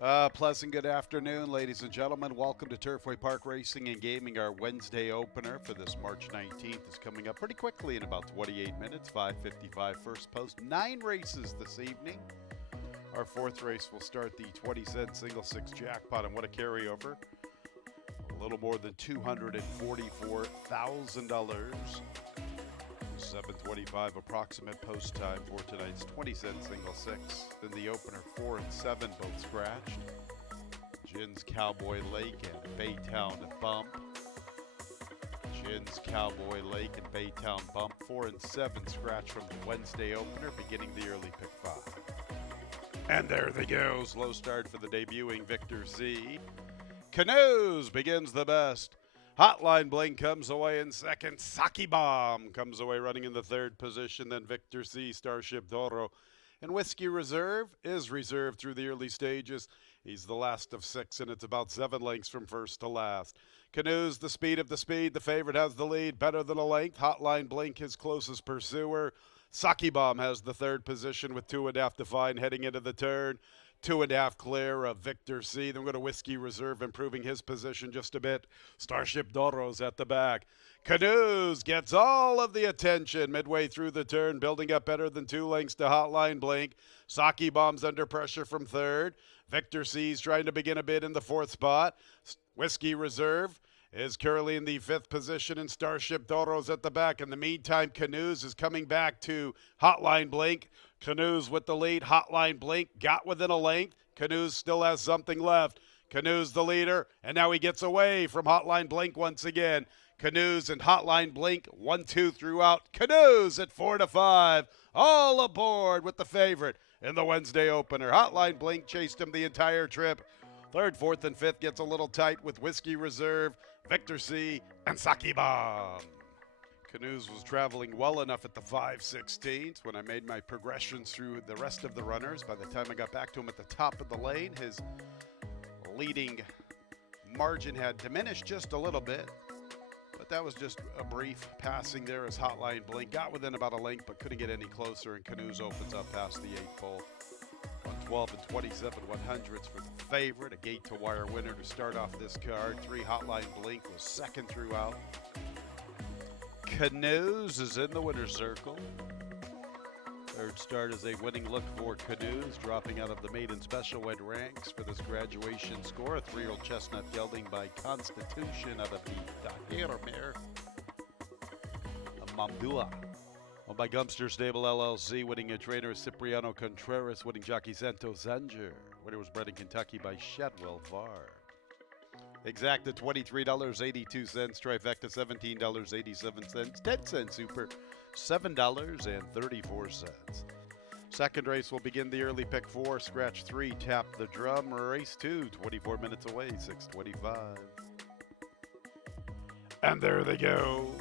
Pleasant good afternoon, ladies and gentlemen. Welcome to Turfway Park Racing and Gaming. Our Wednesday opener for this March 19th is coming up pretty quickly in about 28 minutes. 5:55 first post. 9 races this evening. Our fourth race will start the 20-cent single six jackpot, and what a carryover. A little more than $244,000. 7:25 approximate post time for tonight's 20-cent single six. Then the opener 4 and 7 both scratched. Gin's Cowboy Lake and Baytown Bump. Gin's Cowboy Lake and Baytown Bump 4 and 7 scratch from the Wednesday opener, beginning the early pick 5. And there they go. Slow start for the debuting Victor Z. Canoes begins the best. Hotline Bling comes away in second. Saki Bomb comes away running in the third position. Then Victor C, Starship Doro. And Whiskey Reserve is reserved through the early stages. He's the last of 6, and it's about 7 lengths from first to last. Canoes, the speed of the speed. The favorite has the lead, better than a length. Hotline Blink, his closest pursuer. Saki Bomb has the third position with 2.5 to find heading into the turn. 2.5 clear of Victor C. Then we're going to Whiskey Reserve, improving his position just a bit. Starship Doro's at the back. Canoes gets all of the attention midway through the turn, building up better than 2 lengths to Hotline Blink. Saki Bomb's under pressure from third. Victor C's trying to begin a bid in the 4th spot. Whiskey Reserve is currently in the 5th position, and Starship Doro's at the back. In the meantime, Canoes is coming back to Hotline Blink. Canoes with the lead. Hotline Blink got within a length. Canoes still has something left. Canoes the leader, and now he gets away from Hotline Blink once again. Canoes and Hotline Blink 1-2 throughout. Canoes at 4 to 5. All aboard with the favorite in the Wednesday opener. Hotline Blink chased him the entire trip. 3rd, 4th, and 5th gets a little tight with Whiskey Reserve, Victor C, and Saki Bomb. Canoes was traveling well enough at the 5/16 when I made my progressions through the rest of the runners. By the time I got back to him at the top of the lane, his leading margin had diminished just a little bit. But that was just a brief passing there as Hotline Blink got within about a length but couldn't get any closer, and Canoes opens up past the 8th pole. 12 and 27 100s for the favorite, a gate-to-wire winner to start off this card. 3 Hotline Blink was second throughout. Canoes is in the winner's circle. 3rd start is a winning look for Canoes, dropping out of the maiden special weight ranks for this graduation score. A 3-year-old chestnut gelding by Constitution out of the Dahir mare, Mamdua. Owned by Gumster Stable LLC, winning a trainer Cipriano Contreras, winning jockey Santos Zanger. Winner was bred in Kentucky by Shadwell Var. Exacta $23.82, trifecta $17.87, 10 cents super, $7.34. Second race will begin the early pick 4, scratch 3, tap the drum. Race 2, 24 minutes away, 6:25. And there they go.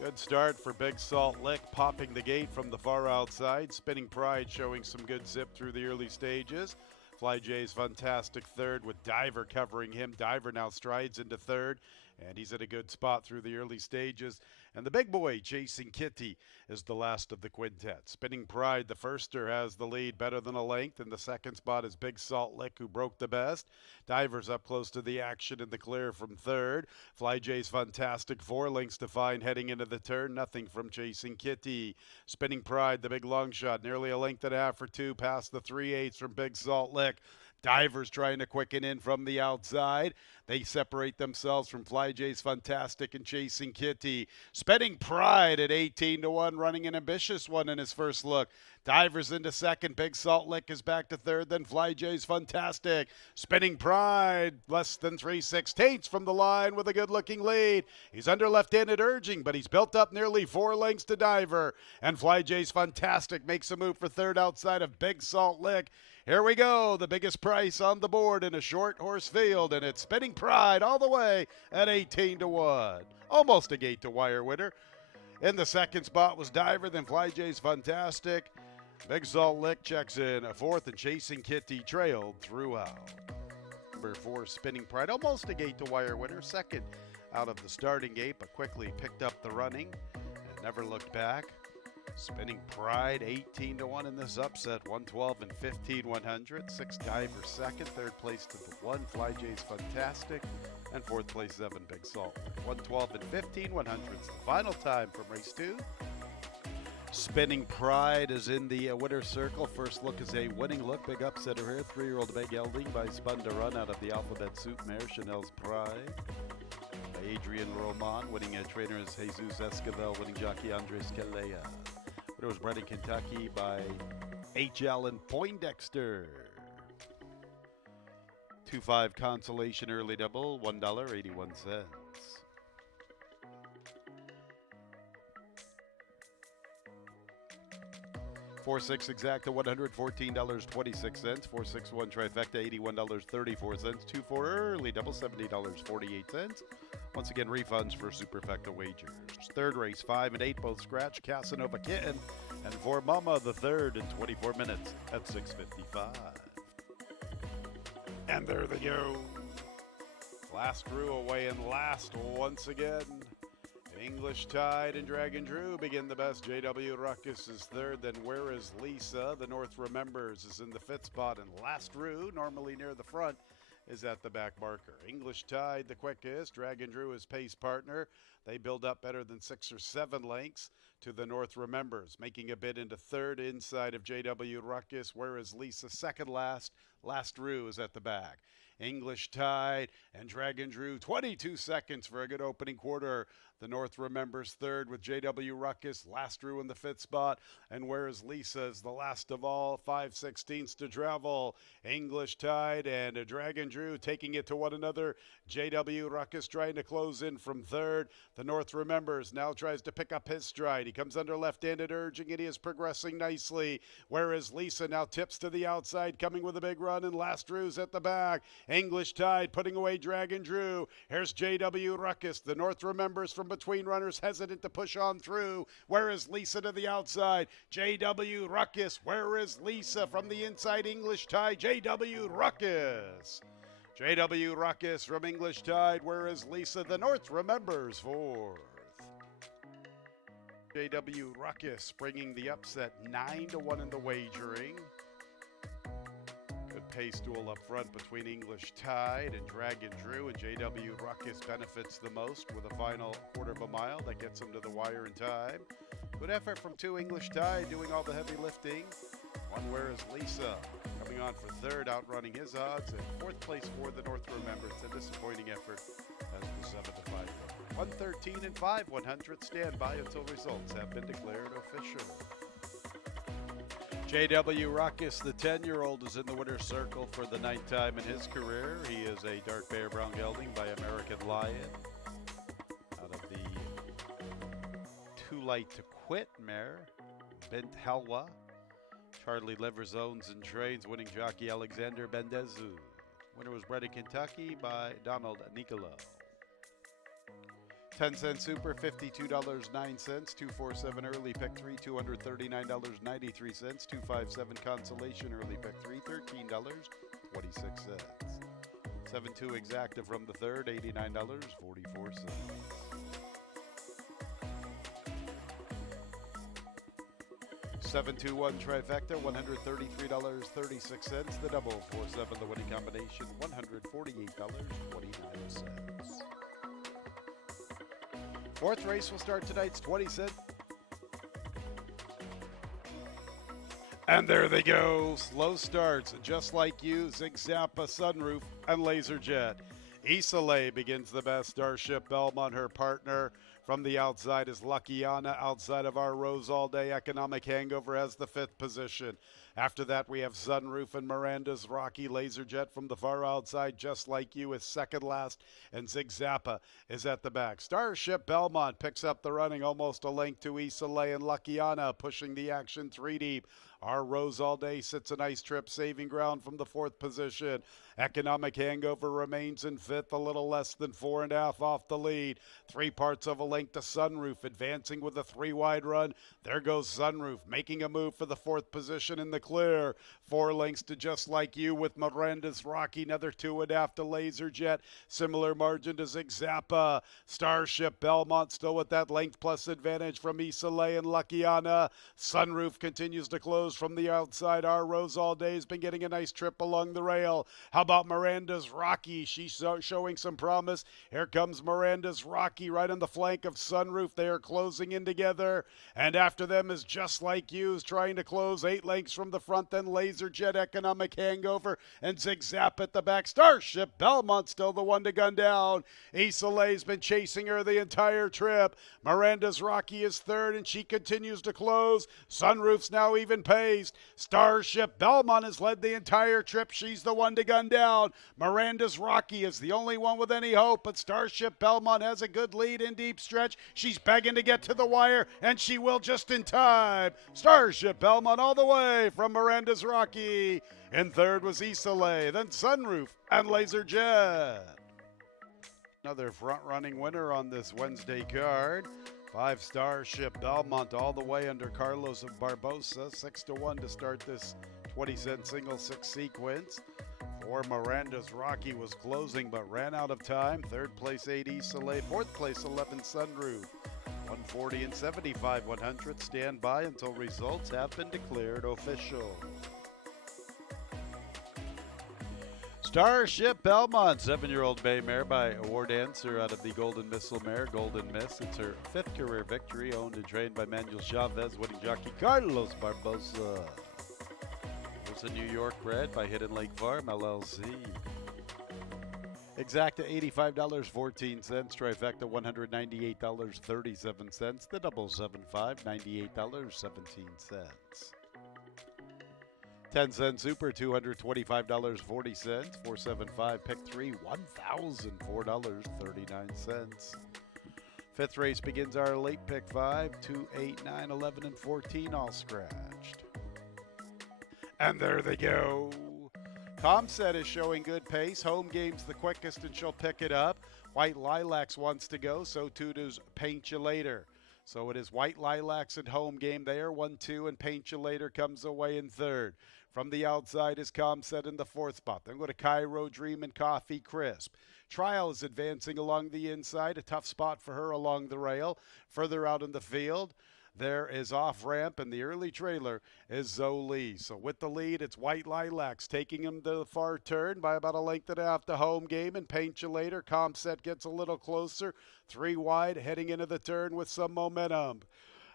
Good start for Big Salt Lick, popping the gate from the far outside. Spinning Pride showing some good zip through the early stages. Fly J's fantastic third with Diver covering him. Diver now strides into third, and he's at a good spot through the early stages. And the big boy chasing Kitty is the last of the quintet. Spinning Pride, the firster, has the lead, better than a length. In the 2nd spot is Big Salt Lick, who broke the best. Diver's up close to the action in the clear from 3rd. Fly J's fantastic 4 lengths to find heading into the turn. Nothing from chasing Kitty. Spinning Pride, the big long shot, nearly a length and a half for 2 past the 3/8 from Big Salt Lick. Divers trying to quicken in from the outside. They separate themselves from Fly J's Fantastic and Chasing Kitty. Spinning Pride at 18 to 1, running an ambitious one in his first look. Divers into second. Big Salt Lick is back to third. Then Fly J's Fantastic. Spinning Pride less than 3/16 from the line with a good-looking lead. He's under left-handed urging, but he's built up nearly 4 lengths to Diver. And Fly J's Fantastic makes a move for third outside of Big Salt Lick. Here we go, the biggest price on the board in a short horse field, and it's Spinning Pride all the way at 18 to 1. Almost a gate-to-wire winner. In the 2nd spot was Diver, then Fly J's Fantastic. Big Salt Lick checks in a 4th, and Chasing Kitty trailed throughout. Number 4, Spinning Pride, almost a gate-to-wire winner. 2nd out of the starting gate, but quickly picked up the running and never looked back. Spinning Pride 18 to 1 in this upset. 112 and 15 100. 6 Diver second. Third place to the 1 Fly J's Fantastic. And fourth place 7 Big Salt. 112 and 15 100 is the final time from race 2. Spinning Pride is in the winner's circle. First look is a winning look. Big upsetter here. 3-year-old Big Gelding by Spun to Run out of the Alphabet Soup mare Chanel's Pride. Adrian Roman. Winning trainer is Jesus Esquivel. Winning jockey Andres Calleja. It was bred in Kentucky by H. Allen Poindexter. 2-5 consolation early double, $1.81. 4-6 exacta, $114.26. 4-6-1 trifecta, $81.34. 2-4 early double, $70.48. Once again, refunds for Superfecta wagers. Third race, 5 and 8 both scratch. Casanova Kitten and For Mama the third in 24 minutes at 6:55. And there they go. Last Drew away and last once again. English Tide and Dragon Drew begin the best. JW Ruckus is third. Then Where Is Lisa? The North Remembers is in the fifth spot. And Last Drew, normally near the front, is at the back marker. English Tide the quickest. Dragon Drew his pace partner. They build up better than 6 or 7 lengths to the North Remembers, making a bid into third inside of JW Ruckus. Where Is Lisa? Second last. Last Drew is at the back. English Tide and Dragon Drew, 22 seconds for a good opening quarter. The North Remembers third with JW Ruckus. Last Drew in the fifth spot. And Where Is Lisa is the last of all. 5/16 to travel. English Tide and Dragon Drew taking it to one another. JW Ruckus trying to close in from third. The North Remembers now tries to pick up his stride. He comes under left-handed urging and he is progressing nicely. Where Is Lisa now tips to the outside, coming with a big run, and Last Drew's at the back. English Tide putting away Dragon Drew. Here's JW Ruckus. The North Remembers from between runners, hesitant to push on through. Where Is Lisa to the outside? JW Ruckus. Where Is Lisa from the inside? English Tide. JW Ruckus. JW Ruckus from English Tide. Where Is Lisa? The North Remembers fourth. JW Ruckus bringing the upset 9 to 1 in the wagering. Good pace duel up front between English Tide and Dragon Drew, and JW Ruckus benefits the most with a final quarter of a mile that gets him to the wire in time. Good effort from 2 English Tide doing all the heavy lifting. 1 Where Is Lisa coming on for third, outrunning his odds, and fourth place for the North Remembers. A disappointing effort as the 7 to 5. 113 and 5 100. Stand by until results have been declared official. JW Ruckus, the 10-year-old, is in the winner's circle for the 9th time in his career. He is a dark bear brown gelding by American Lion out of the Too Light to Quit mare, Bint Halwa. Charlie Livers owns and trains winning jockey Alexander Bendezu. Winner was bred in Kentucky by Donald Nicolo. 10-cent super, $52.09. 247 early pick 3, $239.93. 257 consolation early pick 3, $13.26. 7-2 exacta from the third, $89.44. 7-2-1 trifecta, $133.36. The double, 4-7 the winning combination, $148.29. Fourth race will start tonight's 20 cent. And there they go. Slow starts, Just Like You, Zig Zappa, Sunroof, and Laser Jet. Isolé begins the best. Starship Belmont, her partner. From the outside is Luckiana. Outside of Our Rose All Day. Economic Hangover has the 5th position. After that, we have Sunroof and Miranda's Rocky. Laser Jet from the far outside. Just Like You is second last. And Zig Zappa is at the back. Starship Belmont picks up the running, almost a length to Isolé, and Luckiana pushing the action 3 deep. Our Rose All Day sits a nice trip, saving ground from the 4th position. Economic Hangover remains in 5th, a little less than 4.5 off the lead. 3 parts of a length to Sunroof, advancing with a 3-wide run. There goes Sunroof, making a move for the 4th position in the clear. 4 lengths to Just Like You with Miranda's Rocky, another 2.5 to Laser Jet. Similar margin to Zig Zappa. Starship Belmont still with that length plus advantage from Isolet and Luckiana. Sunroof continues to close from the outside. Our Rose All Day has been getting a nice trip along the rail. How about Miranda's Rocky? She's showing some promise. Here comes Miranda's Rocky right on the flank of Sunroof. They are closing in together. And after them is Just Like You's trying to close 8 lengths from the front. Then Laser Jet, Economic Hangover, and Zig Zap at the back. Starship Belmont still the one to gun down. Isolet's been chasing her the entire trip. Miranda's Rocky is 3rd, and she continues to close. Sunroof's now even paced. Starship Belmont has led the entire trip. She's the one to gun down. Miranda's Rocky is the only one with any hope, but Starship Belmont has a good lead in deep stretch. She's begging to get to the wire, and she will just in time. Starship Belmont all the way from Miranda's Rocky. In 3rd was Isolet, then Sunroof and Laser Jet. Another front-running winner on this Wednesday card. 5 Starship Belmont all the way under Carlos of Barbosa. 6-1 to start this 20-cent single 6 sequence. 4 Miranda's Rocky was closing but ran out of time. 3rd place 8 Isolet. 4th place 11 Sunroof. 140 and 75 100. Stand by until results have been declared official. Starship Belmont, 7-year-old bay mare by Award Answer out of the Golden Missile mare, Golden Miss. It's her 5th career victory, owned and trained by Manuel Chavez, winning jockey Carlos Barbosa. It's a New York bred by Hidden Lake Farm, LLC. Exacta $85.14, trifecta $198.37, the double 75, $98.17. 10-cent super, $225.40. 475, pick 3, $1,004.39. 5th race begins our late pick 5, 2, 8, 9, 11, and 14 all scratched. And there they go. Comset is showing good pace. Home Game's the quickest and she'll pick it up. White Lilacs wants to go, so too does Paint You Later. So it is White Lilacs and Home Game there, 1-2, and Paint You Later comes away in 3rd. From the outside is Comset in the 4th spot. Then go to Cairo Dream and Coffee Crisp. Trial is advancing along the inside, a tough spot for her along the rail. Further out in the field, there is Off Ramp, and the early trailer is Zoe. So with the lead, it's White Lilacs taking him to the far turn by about a length and a half to Home Game, and Paint You Later. Comset gets a little closer, 3 wide, heading into the turn with some momentum.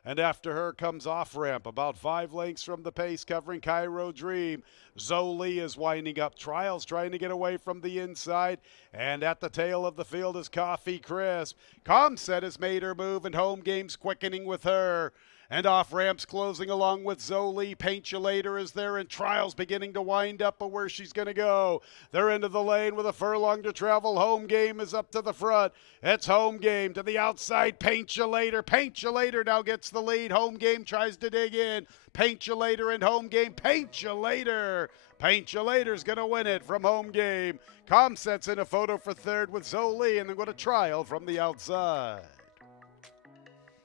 And after her comes Off Ramp, about 5 lengths from the pace, covering Cairo Dream. Zoe is winding up. Trials trying to get away from the inside. And at the tail of the field is Coffee Crisp. Comset has made her move, and Home Game's quickening with her. And Off Ramp's closing along with Zoe. Paint You Later is there, and Trials beginning to wind up, but where she's going to go. They're into the lane with a furlong to travel. Home Game is up to the front. It's Home Game to the outside. Paint You Later. Paint You Later now gets the lead. Home Game tries to dig in. Paint You Later and Home Game. Paint You Later. Paint You Later's going to win it from Home Game. Comset's in a photo for 3rd with Zoe, and they're going to Trial from the outside.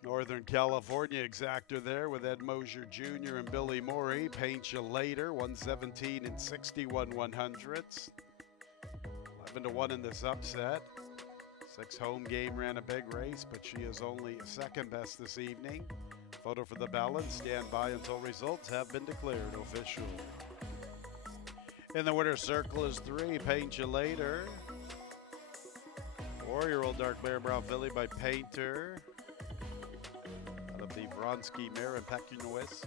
Northern California exactor there with Ed Mosier Jr. and Billy Morey. Paint You Later, 117 and 61 100ths. 11-1 in this upset. 6 Home Game ran a big race, but she is only 2nd best this evening. Photo for the balance. Stand by until results have been declared official. In the winner's circle is 3, Paint You Later. 4-year-old dark bear brown filly by Painter. The Vronsky mare and Pecunawis.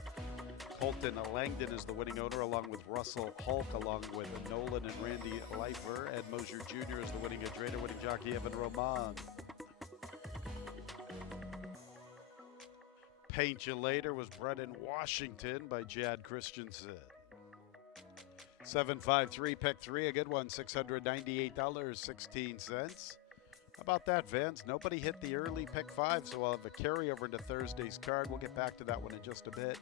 Colton Langdon is the winning owner, along with Russell Hulk, along with Nolan and Randy Leifer. Ed Mosier Jr. is the winning trader, winning jockey Evan Roman. Paint You Later was bred in Washington by Jad Christensen. 753, pick 3, a good one, $698.16. How about that, Vince? Nobody hit the early pick five, so I'll have a carryover into Thursday's card. We'll get back to that one in just a bit.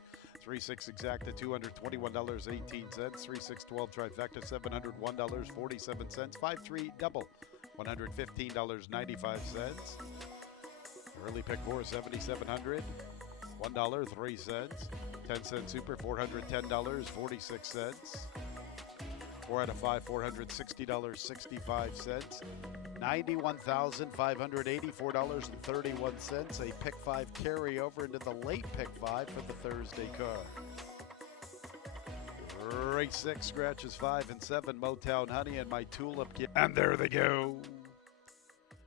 3-6 exacta, $221.18. 3-6 12 trifecta, $701.47. 5-3 double, $115.95. Early pick four, 7,700. $1, 3 cents. 10-cent super, $410.46. 4 out of 5, $460.65. $91,584.31. A pick five carryover into the late pick five for the Thursday card. Race 6, scratches 5 and 7, Motown Honey and My Tulip. And there they go.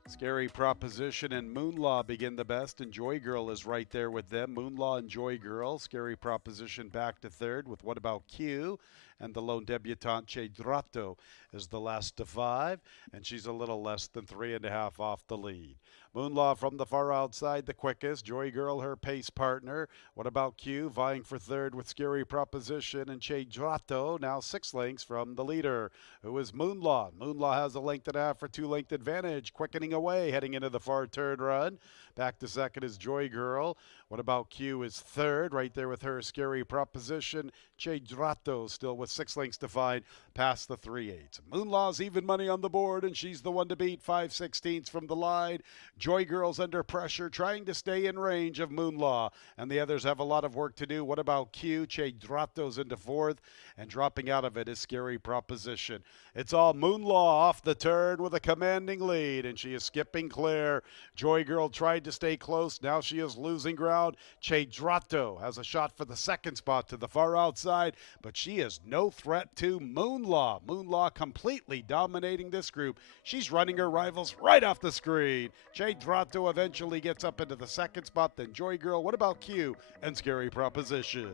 Scary Proposition and Moonlaw begin the best, and Joy Girl is right there with them. Moonlaw and Joy Girl. Scary Proposition back to third with What About Q? And the lone debutante, Che Drato, is the last to 5, and she's a little less than 3.5 off the lead. Moonlaw from the far outside, the quickest. Joy Girl, her pace partner. What About Q? Vying for third with Scary Proposition, and Che Drato now 6 lengths from the leader, who is Moonlaw. Moonlaw has a length and a half for 2-length advantage, quickening away, heading into the far turn run. Back to second is Joy Girl. What About Q is third, right there with her Scary Proposition. Che Drato still with 6 lengths to find past the 3/8. Moonlaw's even money on the board, and she's the one to beat, 5/16 from the line. Joy Girl's under pressure, trying to stay in range of Moonlaw, and the others have a lot of work to do. What About Q? Che Drato's into fourth, and dropping out of it is Scary Proposition. It's all Moonlaw off the turn with a commanding lead, and she is skipping clear. Joy Girl tried to stay close. Now she is losing ground. Che Drato has a shot for the second spot to the far outside, but she is no threat to Moonlaw. Moonlaw completely dominating this group. She's running her rivals right off the screen. Che Drato eventually gets up into the second spot, then Joy Girl, What About Q? And Scary Proposition.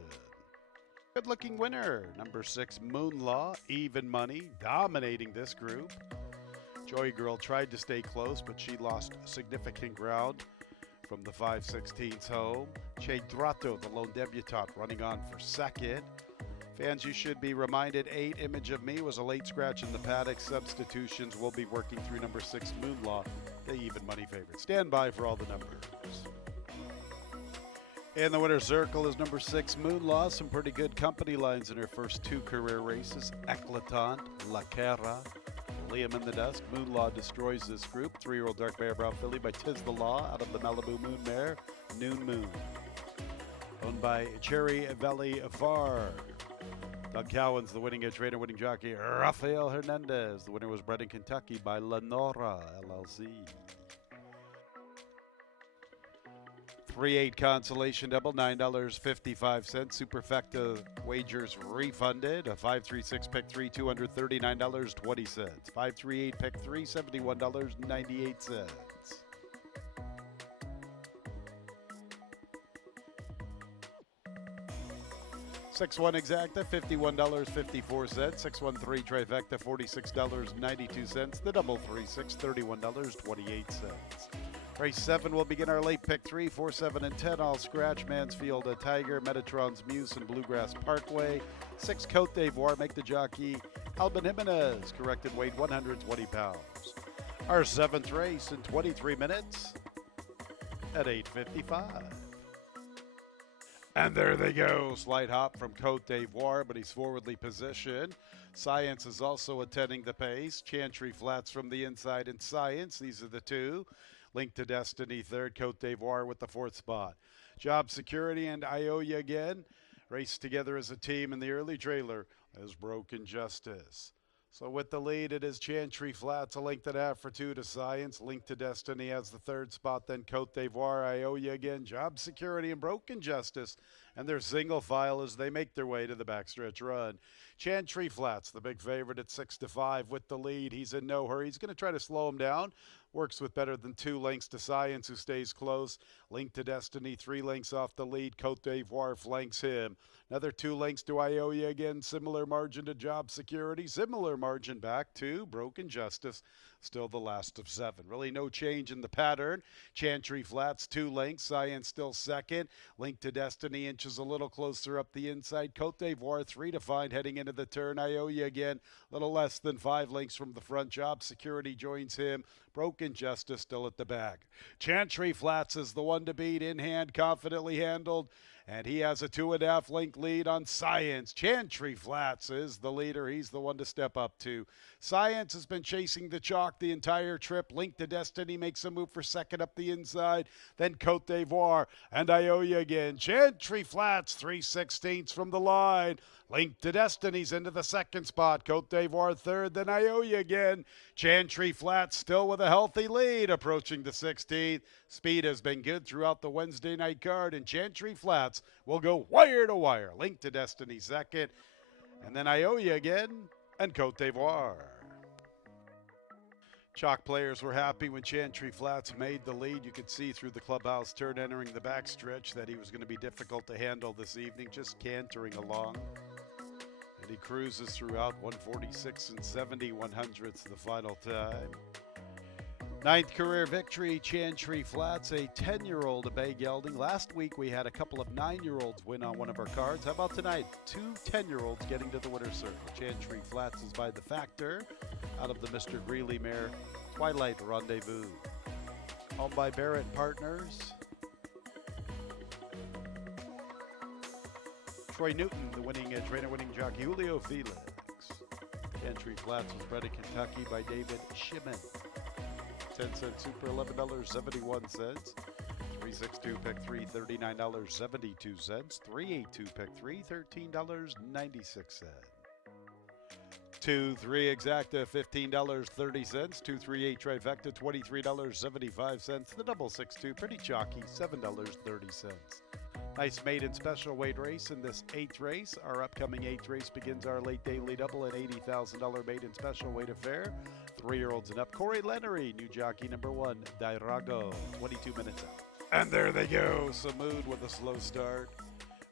Good-looking winner, number 6, Moonlaw, even money, dominating this group. Joy Girl tried to stay close, but she lost significant ground from the 5/16 home. Che Drato, the lone debutante, running on for second. Fans, you should be reminded 8, Image of Me, was a late scratch in the paddock. Substitutions will be working through number 6, Moonlaw, the even money favorite. Stand by for all the numbers. In the winner's circle is number 6, Moonlaw. Some pretty good company lines in her first 2 career races. Eclatant, La Cara, Liam in the Dusk. Moonlaw destroys this group. 3-year-old dark mare brown filly by Tiz the Law out of the Malibu Moon mare, Noon Moon. Owned by Cherry Valley Far. Doug Cowan's the winning trainer, winning jockey. Rafael Hernandez. The winner was bred in Kentucky by Lenora LLC. 3/8 consolation double, $9.55. Superfecta wagers refunded. A 5-3-6 pick 3, $239.20. 5-3-8 pick 3, $71.98. 6-1 exacta, $51.54. 6-1-3 trifecta, $46.92. The double 3-6, $31.28. Race 7 will begin our late pick 3, 4, 7, and 10. All scratch. Mansfield, a Tiger, Metatron's Muse, and Bluegrass Parkway. 6, Cote d'Ivoire, make the jockey Alban Jimenez. Corrected weight 120 pounds. Our 7th race in 23 minutes at 8:55. And there they go. Slight hop from Cote d'Ivoire, but he's forwardly positioned. Science is also attending the pace. Chantry Flats from the inside and Science. These are the 2. Link to Destiny, 3rd. Cote d'Ivoire with the 4th spot. Job Security and Ioya again race together as a team in the early trailer as Broken Justice. So with the lead, it is Chantry Flats, a length and a half for 2 to Science. Link to Destiny has the 3rd spot, then Cote d'Ivoire, Ioya again, Job Security, and Broken Justice. And their single file as they make their way to the backstretch run. Chantry Flats, the big favorite at 6-5 with the lead. He's in no hurry. He's going to try to slow him down. Works with better than 2 lengths to Science, who stays close. Link to Destiny, 3 lengths off the lead. Cote d'Ivoire flanks him. Another 2 lengths to Ioya again. Similar margin to Job Security. Similar margin back to Broken Justice. Still the last of 7. Really no change in the pattern. Chantry Flats 2 lengths. Science still second. Link to Destiny inches a little closer up the inside. Cote d'Ivoire 3 to find heading into the turn. Ioya again, a little less than 5 lengths from the front. Job Security joins him. Broken Justice still at the back. Chantry Flats is the one to beat, in hand, confidently handled. And he has a 2.5 length lead on Science. Chantry Flats is the leader. He's the one to step up to. Science has been chasing the chalk the entire trip. Link to Destiny makes a move for second up the inside. Then Cote d'Ivoire and Ioya again. Chantry Flats 3/16 from the line. Link to Destiny's into the second spot. Cote d'Ivoire third, then Ioya again. Chantry Flats still with a healthy lead, approaching the 16th. Speed has been good throughout the Wednesday night card, and Chantry Flats will go wire to wire. Link to Destiny second, and then Ioya again, and Cote d'Ivoire. Chalk players were happy when Chantry Flats made the lead. You could see through the clubhouse turn entering the backstretch that he was going to be difficult to handle this evening, just cantering along. And he cruises throughout 146 and 70/100ths the final time. 9th career victory, Chantry Flats, a 10-year-old of Bay Gelding. Last week we had a couple of 9-year-olds win on one of our cards. How about tonight? 2 10-year-olds getting to the winner's circle. Chantry Flats is by the factor out of the Mr. Greeley mare Twilight Rendezvous. Owned by Barrett Partners. Troy Newton, the winning trainer-winning jockey, Julio Felix. Chantry Flats was bred in Kentucky by David Shimon. 10-cent super, $11.71. 362 pick 3, $39.72. 382 pick 3, $13.96. 2-3 exacta, $15.30. 238 trifecta, $23.75. The double 6-2, pretty chalky, $7.30. Nice maiden special weight race in this 8th race. Our upcoming 8th race begins our late daily double at $80,000 maiden special weight affair. 3-year-olds and up. Corey Lenery, new jockey number 1, Dairago, 22 minutes out. And there they go. Samud with a slow start.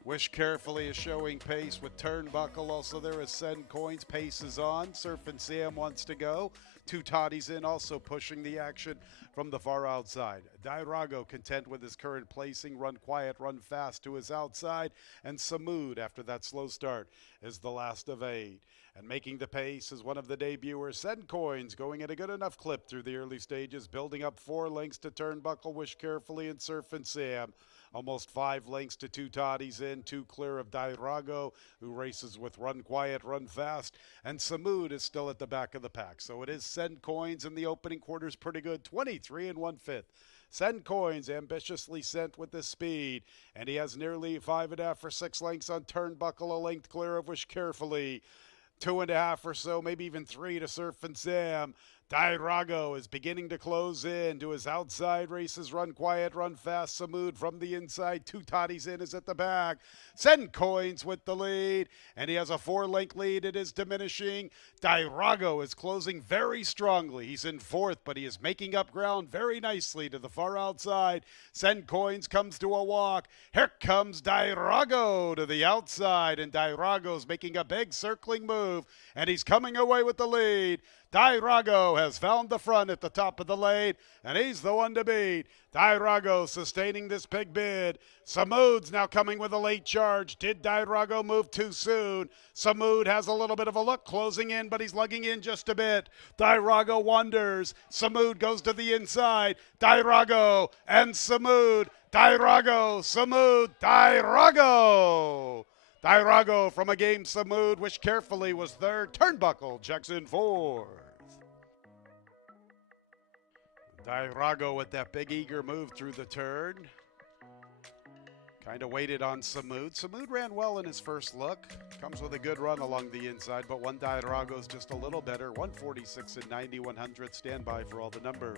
Wish Carefully is showing pace with Turnbuckle. Also there is Send Coins. Pace is on. Surf and Sam wants to go. 2 toddies in, also pushing the action from the far outside. Dairago content with his current placing. Run Quiet, Run Fast to his outside. And Samud, after that slow start, is the last of 8. And making the pace is one of the debuters, Send Coins, going at a good enough clip through the early stages, building up 4 lengths to Turnbuckle, Wish Carefully, and Surf and Sam. Almost 5 lengths to 2 toddies in, 2 clear of Dairago, who races with Run Quiet, Run Fast, and Samud is still at the back of the pack. So it is Send Coins in the opening quarters, pretty good, 23 1/5. Send Coins ambitiously sent with the speed, and he has nearly 5.5 or 6 lengths on Turnbuckle, a length clear of Wish Carefully. 2.5 or so, maybe even 3 to Surf and Sam. Dairago is beginning to close in to his outside races. Run Quiet, Run Fast. Samud from the inside. 2 toddies in is at the back. Send Coins with the lead, and he has a 4-length lead. It is diminishing. Dairago is closing very strongly. He's in 4th, but he is making up ground very nicely to the far outside. Send Coins comes to a walk. Here comes Dairago to the outside, and Dairago's making a big circling move, and he's coming away with the lead. Dairago has found the front at the top of the lane, and he's the one to beat. Dairago sustaining this big bid. Samud's now coming with a late charge. Did Dairago move too soon? Samud has a little bit of a look, closing in, but he's lugging in just a bit. Dairago wanders. Samud goes to the inside. Dairago and Samud. Dairago, Samud, Dairago. Dairago from a game Samud, Wish Carefully was third. Turnbuckle checks in 4th. Dairago with that big eager move through the turn. Kind of waited on Samud. Samud ran well in his first look. Comes with a good run along the inside, but one Dairago's just a little better. 146 and 90/100. Stand by for all the numbers.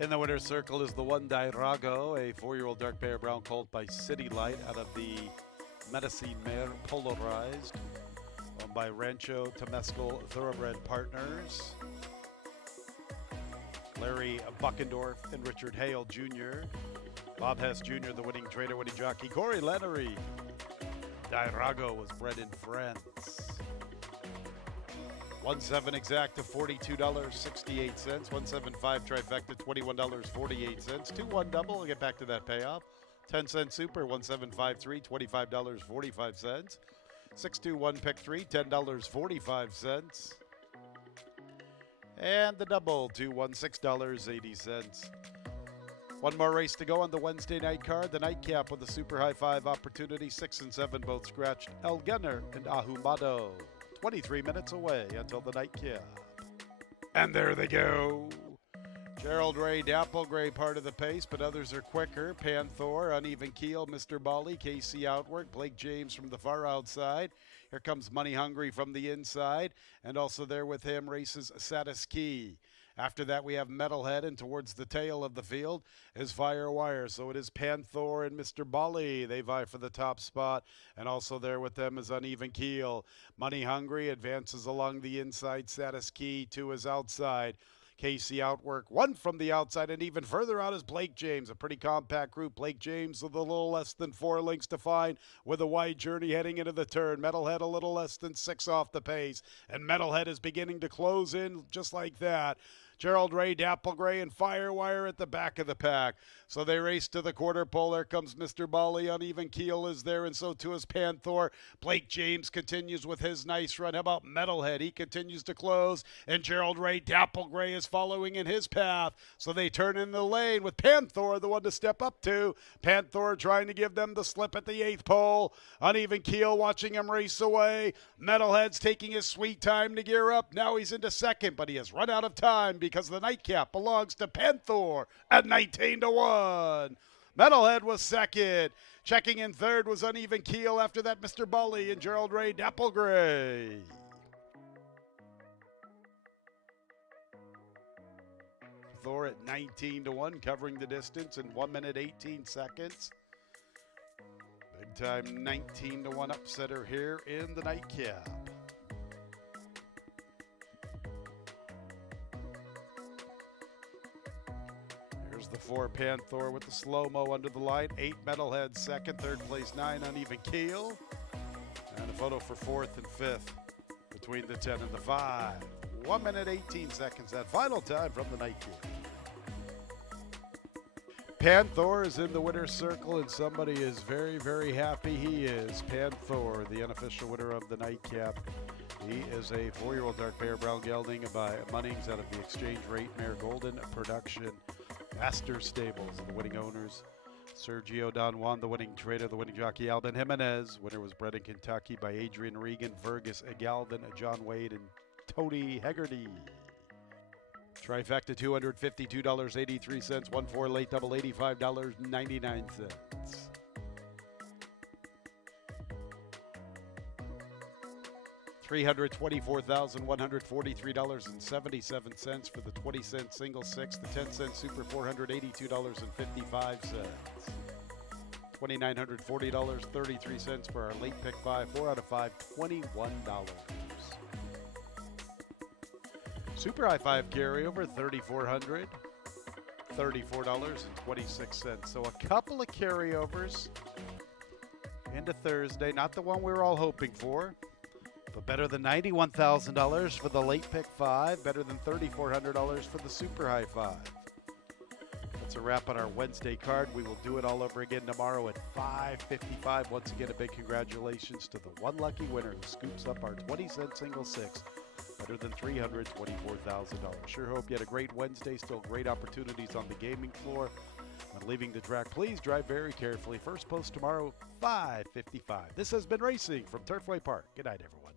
In the winner's circle is the one Dairago, a 4-year-old dark bear brown colt by City Light out of the Medicine Mare Polarized, owned by Rancho Temescal Thoroughbred Partners. Larry Buckendorf and Richard Hale Jr. Bob Hess Jr., the winning trainer, winning jockey. Corey Lenery. Dairago was bred in France. 1-7 exacta, $42.68. 1-7-5 trifecta, $21.48. 2-1 double, I'll get back to that payoff. 10-cent super, 1-7-5-3, $25.45. 6-2-1 pick 3, $10.45. And the double, 2-1, $6.80. One more race to go on the Wednesday night card. The nightcap with a super high five opportunity. 6 and 7 both scratched. El Gunner and Ahumado. 23 minutes away until the nightcap. And there they go. Gerald Ray, Dapple Gray part of the pace, but others are quicker. Panther, Uneven Keel, Mr. Bali, Casey Outwork, Blake James from the far outside. Here comes Money Hungry from the inside. And also there with him races Satiski. After that, we have Metalhead, and towards the tail of the field is Firewire. So it is Panther and Mr. Bali. They vie for the top spot. And also there with them is Uneven Keel. Money Hungry advances along the inside. Satiski to his outside. Casey Outwork, one from the outside, and even further out is Blake James. A pretty compact group. Blake James with a little less than 4 lengths to find with a wide journey heading into the turn. Metalhead a little less than 6 off the pace, and Metalhead is beginning to close in just like that. Gerald Ray, Dapple Gray, and Firewire at the back of the pack. So they race to the quarter pole. There comes Mr. Bali. Uneven Keel is there, and so too is Panther. Blake James continues with his nice run. How about Metalhead? He continues to close, and Gerald Ray, Dapple Gray is following in his path. So they turn in the lane with Panther, the one to step up to. Panther trying to give them the slip at the 8th pole. Uneven Keel watching him race away. Metalhead's taking his sweet time to gear up. Now he's into second, but he has run out of time because the nightcap belongs to Panther at 19-1. Metalhead was second. Checking in third was Uneven Keel. After that, Mr. Bali and Gerald Ray, Dapple Gray. Thor at 19-1, covering the distance in 1 minute 18 seconds. Big time 19-1 upsetter here in the nightcap. Here's the 4 Panther with the slow-mo under the line. 8 Metalhead second, third place 9 Uneven Keel. And a photo for 4th and 5th between the 10 and the 5. 1 minute 18 seconds, that final time from the nightcap. Panther is in the winner's circle, and somebody is very, very happy he is. Panther, the unofficial winner of the nightcap. He is a 4-year-old dark bear brown gelding by Munnings out of the Exchange Rate Mare Golden Production. Master Stables, the winning owners. Sergio Don Juan, the winning trader, the winning jockey Alvin Jimenez. Winner was bred in Kentucky by Adrian Regan, Fergus Galvin, John Wade, and Tony Hegarty. Trifecta $252.83. 1-4 late double $85.99. $324,143.77 for the 20-cent single six. The 10-cent super, $482.55. $2,940.33 for our late pick 5. 4 out of 5, $21. Super high 5 carryover, $3,400. $34.26. So a couple of carryovers into Thursday. Not the one we were all hoping for, but better than $91,000 for the late pick 5. Better than $3,400 for the super high 5. That's a wrap on our Wednesday card. We will do it all over again tomorrow at 5:55. Once again, a big congratulations to the one lucky winner who scoops up our 20-cent single six. Better than $324,000. Sure hope you had a great Wednesday. Still great opportunities on the gaming floor. When leaving the track, please drive very carefully. First post tomorrow, 5:55. This has been Racing from Turfway Park. Good night, everyone.